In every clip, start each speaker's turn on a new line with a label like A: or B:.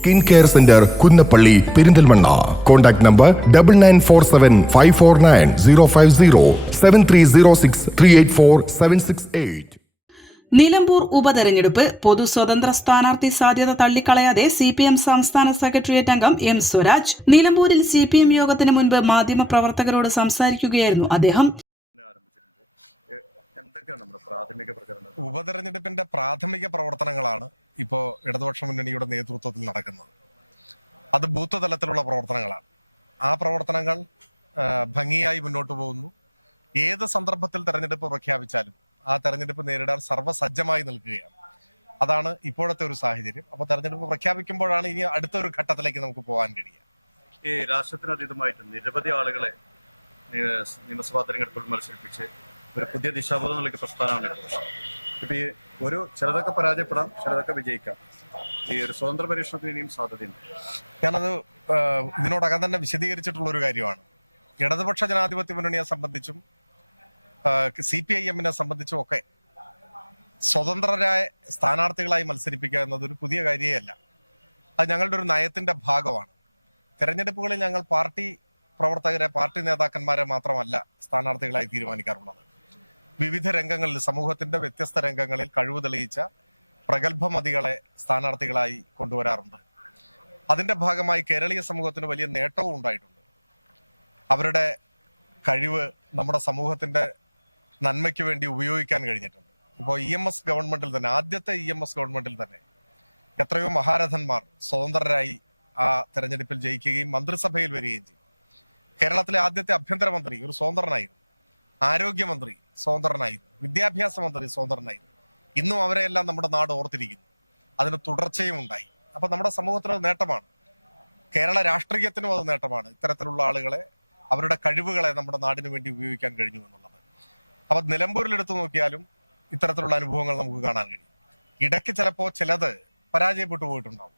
A: Skin care centre Kunnappally Perinthalmanna. Contact number double nine four seven five four nine zero five zero seven three zero six three eight four seven six eight
B: Nilambur ഉപതെരഞ്ഞെടുപ്പ് പൊതു സ്വതന്ത്ര സ്ഥാനാർത്ഥി സാധ്യത തള്ളിക്കളയാതെ C P M സംസ്ഥാന secretariat അംഗം M Swaraj. നിലമ്പൂരിൽ C P M യോഗത്തിന് മുൻപ് മാധ്യമപ്രവർത്തകരോട് സംസാരിക്കുകയായിരുന്നു അദ്ദേഹം
C: ആരംഭിച്ചിട്ടുണ്ട് എ- എന്തൊക്കെയാണ് നമ്മുടെ പ്രാഥമിക പ്രചരണം
D: ഉപതെരഞ്ഞെടുപ്പിന്റെ പ്രാഥമിക പ്രവർത്തനങ്ങളാണ് ഇപ്പോ ഇടതുപക്ഷ മുന്നണിയുടെ നേതൃത്വത്തിൽ നടക്കുന്നത്. അത് ബൂത്ത് തലത്തിലുള്ള പ്രവർത്തനങ്ങളാണ്. ആ പ്രവർത്തനങ്ങൾ ഭംഗിയായി മുന്നോട്ട് പോകുന്നു. ഏത് സന്ദർഭത്തിൽ തെരഞ്ഞെടുപ്പ് പ്രഖ്യാപിച്ചാലും ആ തെരഞ്ഞെടുപ്പ് നേരിടാൻ സർവസജ്ജമായി നിൽക്കുകയാണ്. അതാണ് ഇപ്പോഴത്തെ ഒരു സാഹചര്യം. അപ്പോൾ തെരഞ്ഞെടുപ്പ് പ്രഖ്യാപിക്കുമ്പോഴാണ് ഇനി അടുത്ത ഒരു ഘട്ടത്തിലേക്ക് നമുക്ക് പോകാൻ കഴിയുക.
C: ഈ രാഷ്ട്രത്തിനതീതമായിട്ട് നിരവധി ആളുകളെ നിയമസഭാ തെരഞ്ഞെടുപ്പിൽ മത്സരിപ്പിച്ച് ഒരു പുതിയ ദിശാബോധം നൽകിയ പ്രസ്ഥാനമാണ് ഇപ്പൊ ഈ ഒരു ചിലതൊക്കെ പരാജയപ്പെടാം ചിലതൊക്കെ വിജയിക്കാം. ഈ ഒരു സ്വതന്ത്ര പരീക്ഷണത്തിന് ഇനിയും സാധ്യതയുണ്ട്.
D: ഞാനത് ഇതിനോടകം തന്നെ വിശദീകരിച്ചിട്ടുള്ള ഒരു കാര്യമാണ്. ഇടതുപക്ഷ ജനാധിപത്യ മുന്നണിയെ സംബന്ധിച്ചും സി പി ഐ എമ്മിനെ സംബന്ധിച്ചും ഒക്കെ സ്വതന്ത്രരായ സ്ഥാനാർത്ഥികളായി മത്സരിപ്പിക്കുക എന്നത് ഒരു പുതിയ കാര്യമല്ല അത് ഞങ്ങളുടെ ഒരു നയത്തിന്റെ ഭാഗമാണ്. തെരഞ്ഞെടുപ്പുകളിൽ ഞങ്ങൾ പാർട്ടി പ്രവർത്തകരെ പാർട്ടി നേതാക്കന്മാരെ മാത്രമല്ല സ്ഥാനാർത്ഥികളായി തീരുമാനിക്കാറുള്ളത്. വിവിധ രംഗങ്ങളിൽ സമൂഹത്തിന്റെ വ്യത്യസ്ത രംഗങ്ങളിൽ കഴിവ് തെളിയിച്ച പ്രഗത്ഭമതികളെ സ്ഥാനാർത്ഥികളായി കൊണ്ടുവരാറുണ്ട്. അതിന്റെ ഭാഗമായി കേരളീയ സമൂഹത്തിന് വലിയ നേട്ടവും ഉണ്ടായിട്ടുണ്ട്. അവരുടെ കഴിവ് നമ്മുടെ സമൂഹത്തിന്റെ നന്മയ്ക്ക് വേണ്ടി ഉപയോഗിക്കാൻ കഴിഞ്ഞിട്ടുണ്ട്. ഇപ്പോൾ ഇ എം എസ് ഗവൺമെന്റിൽ തന്നെ ആദ്യത്തെ ഇ എം എസ് ഗവൺമെന്റിൽ തന്നെ എത്രയോ മഹാരഥന്മാർ സ്വതന്ത്രരായി ആ തെരഞ്ഞെടുപ്പിൽ ജയിക്കുകയും മന്ത്രിസഭയിൽ വരികയും ചെയ്തു. കേരളത്തിലെ ആദ്യത്തെ ആഭ്യന്തരമന്ത്രി ഒരു സ്വതന്ത്രനായിരുന്നു. ആരോഗ്യമന്ത്രി സ്വതന്ത്രനായിരുന്നു വിദ്യാഭ്യാസ മന്ത്രി സ്വതന്ത്രനായിരുന്നു ഇന്നും അവരെയെല്ലാം നമ്മുടെ നാട് ഓർത്തിരിക്കുന്നു. അതിന് തുടർച്ചയും ഉണ്ടായി. അപ്പൊ നമ്മുടെ സമൂഹത്തിന് അത് നേട്ടമാണ്. കേരള രാഷ്ട്രീയത്തിനും അത് നേട്ടമാണ്. ഇത്തരത്തിലുള്ള ആളുകളെ അവരുടെ കഴിവുകളെ നമ്മുടെ നാടിന് വേണ്ടി ഉപയോഗിക്കാൻ കഴിഞ്ഞു എന്നുള്ളത്. അപ്പൊ നിലമ്പൂരിൽ എടുത്തു നോക്കിയാലും ഇത്തരത്തിലുള്ള അനുഭവങ്ങൾ നമുക്ക് കാണാൻ കഴിയും. ഇടയ്ക്ക് ചിലപ്പോൾ ചിലത് പരാജയപ്പെട്ടു പോയിട്ടുണ്ടാവും.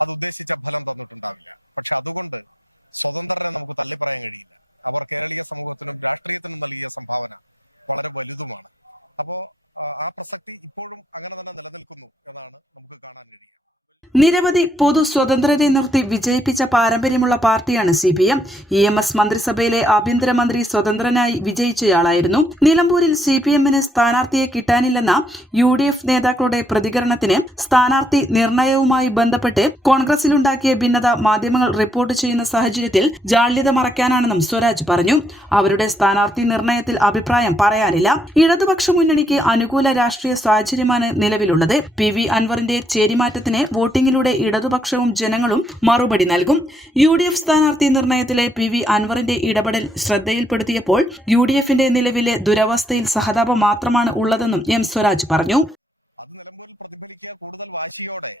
D: അത് ഉദ്ദേശിച്ച ഫലം തന്നിട്ടുണ്ടാവില്ല. പക്ഷെ അതുകൊണ്ട് സ്വതന്ത്രരെ നമുക്ക് തള്ളിപ്പറയാൻ കഴിയില്ല. അവർ കേരളീയ സമൂഹത്തിനും രാഷ്ട്രീയത്തിനും നൽകിയ സംഭാവന വളരെ വലുതുമാണ്. അപ്പോ ആ, ആ പ്രസക്തി ഇപ്പോഴും അങ്ങനെ തന്നെ നിലനിൽക്കുന്നു എന്നാണ് നമുക്ക് കാണാൻ കഴിയുക.
B: നിരവധി പൊതു സ്വതന്ത്രരെ നിർത്തി വിജയിപ്പിച്ച പാരമ്പര്യമുള്ള പാർട്ടിയാണ് C P M E M S മന്ത്രിസഭയിലെ ആഭ്യന്തരമന്ത്രി സ്വതന്ത്രനായി വിജയിച്ചയാളായിരുന്നു. നിലമ്പൂരിൽ സി പി എമ്മിന് സ്ഥാനാർത്ഥിയെ കിട്ടാനില്ലെന്ന യു ഡി എഫ് നേതാക്കളുടെ പ്രതികരണത്തിന് സ്ഥാനാർത്ഥി നിർണയവുമായി ബന്ധപ്പെട്ട് കോൺഗ്രസിലുണ്ടാക്കിയ ഭിന്നത മാധ്യമങ്ങൾ റിപ്പോർട്ട് ചെയ്യുന്ന സാഹചര്യത്തിൽ ജാള്യത മറയ്ക്കാനാണെന്നും സ്വരാജ് പറഞ്ഞു. അവരുടെ സ്ഥാനാർത്ഥി നിർണയത്തിൽ അഭിപ്രായം പറയാനില്ല. ഇടതുപക്ഷ മുന്നണിക്ക് അനുകൂല രാഷ്ട്രീയ സാഹചര്യമാണ് നിലവിലുള്ളത്. പി വി അൻവറിന്റെ ചേരിമാറ്റത്തിന് വോട്ടിംഗിലൂടെ ഇടതുപക്ഷവും ജനങ്ങളും മറുപടി നൽകും. യു ഡി എഫ് സ്ഥാനാർത്ഥി നിർണയത്തിലെ പി വി അൻവറിന്റെ ഇടപെടൽ ശ്രദ്ധയിൽപ്പെടുത്തിയപ്പോൾ യു ഡി എഫിന്റെ നിലവിലെ ദുരവസ്ഥയിൽ സഹതാപം മാത്രമാണ് ഉള്ളതെന്നും എം സ്വരാജ് പറഞ്ഞു.
D: അത് നിലമ്പൂരിൽ പ്രതിഫലിക്കുക കൂടുതൽ വാശിയോടെ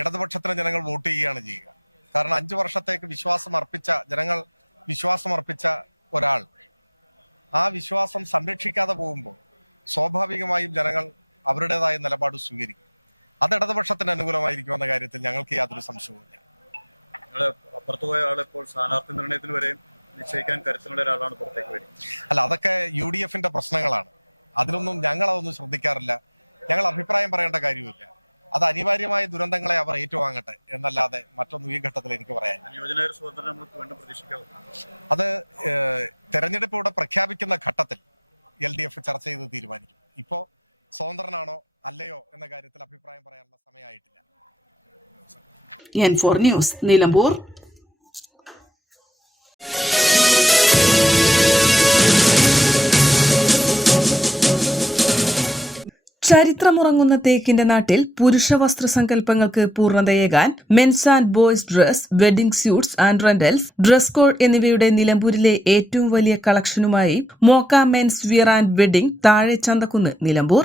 D: ഇടതുപക്ഷത്തിന് ജനങ്ങൾ വോട്ട് ചെയ്യുകയാണ് ചെയ്യുക. കാരണം അഞ്ചു വർഷത്തേക്ക് വിശ്വാസം അർപ്പിച്ച ജനങ്ങൾ വിശ്വാസം അർപ്പിച്ച ഒരാൾ ആ വിശ്വാസം സംരക്ഷിക്കാതെ പോകുമ്പോൾ സ്വാഭാവികമായും ജനങ്ങൾ അവരുടേതായ നിലപാട് സ്വീകരിക്കും. അത് ഇടതുപക്ഷത്തിന് അനുകൂലമായിരിക്കുമെന്ന കാര്യത്തിൽ ഞങ്ങൾക്ക് യാതൊരു സംശയവുമില്ല.
C: പോയ സ്ഥാനാർത്ഥി നിർണയത്തിന് വരെ നിശ്ചയിക്കാൻ ഒരാളാണ് പുറത്തേക്ക്
D: അല്ല അതൊക്കെ യു ഡി എഫിന്റെ പ്രശ്നങ്ങളാണ്. അതിലൊന്നും ഞങ്ങൾ അതൊന്നും ശ്രദ്ധിക്കാറില്ല. ഞങ്ങൾ അഭിപ്രായം പറയേണ്ട കാര്യമില്ല അത് അനിവാര്യമായ ദുരന്തങ്ങളെ അവർ ഏറ്റുവാങ്ങട്ടെ എന്നല്ലാതെ മറ്റൊന്നും ഈ ഘട്ടത്തിൽ എനിക്ക് പറയാൻ അത് തെരഞ്ഞെടുപ്പ് ഇവിടെ പ്രഖ്യാപിക്കുന്ന ഘട്ടത്തിൽ എൽ ഡി എഫ് ചർച്ച ചെയ്ത് തീരുമാനിക്കും. ഇപ്പോ സ്വതന്ത്രനാണോ അല്ലയോ എന്ന കാര്യത്തിൽ അഭിപ്രായം പറയാനുള്ള സമയമായിട്ടില്ല.
B: എൻ ഫോർ ന്യൂസ് നിലമ്പൂർ ചരിത്രമുറങ്ങുന്ന തേക്കിന്റെ നാട്ടിൽ പുരുഷ വസ്ത്ര സങ്കല്പങ്ങൾക്ക് പൂർണതയേകാൻ men's and boys dress wedding suits and rentals dress code എന്നിവയുടെ നിലമ്പൂരിലെ ഏറ്റവും വലിയ കളക്ഷനുമായി മോക്ക മെൻസ് വിയർ ആൻഡ് വെഡിംഗ് താഴെ ചന്തക്കുന്ന് നിലമ്പൂർ.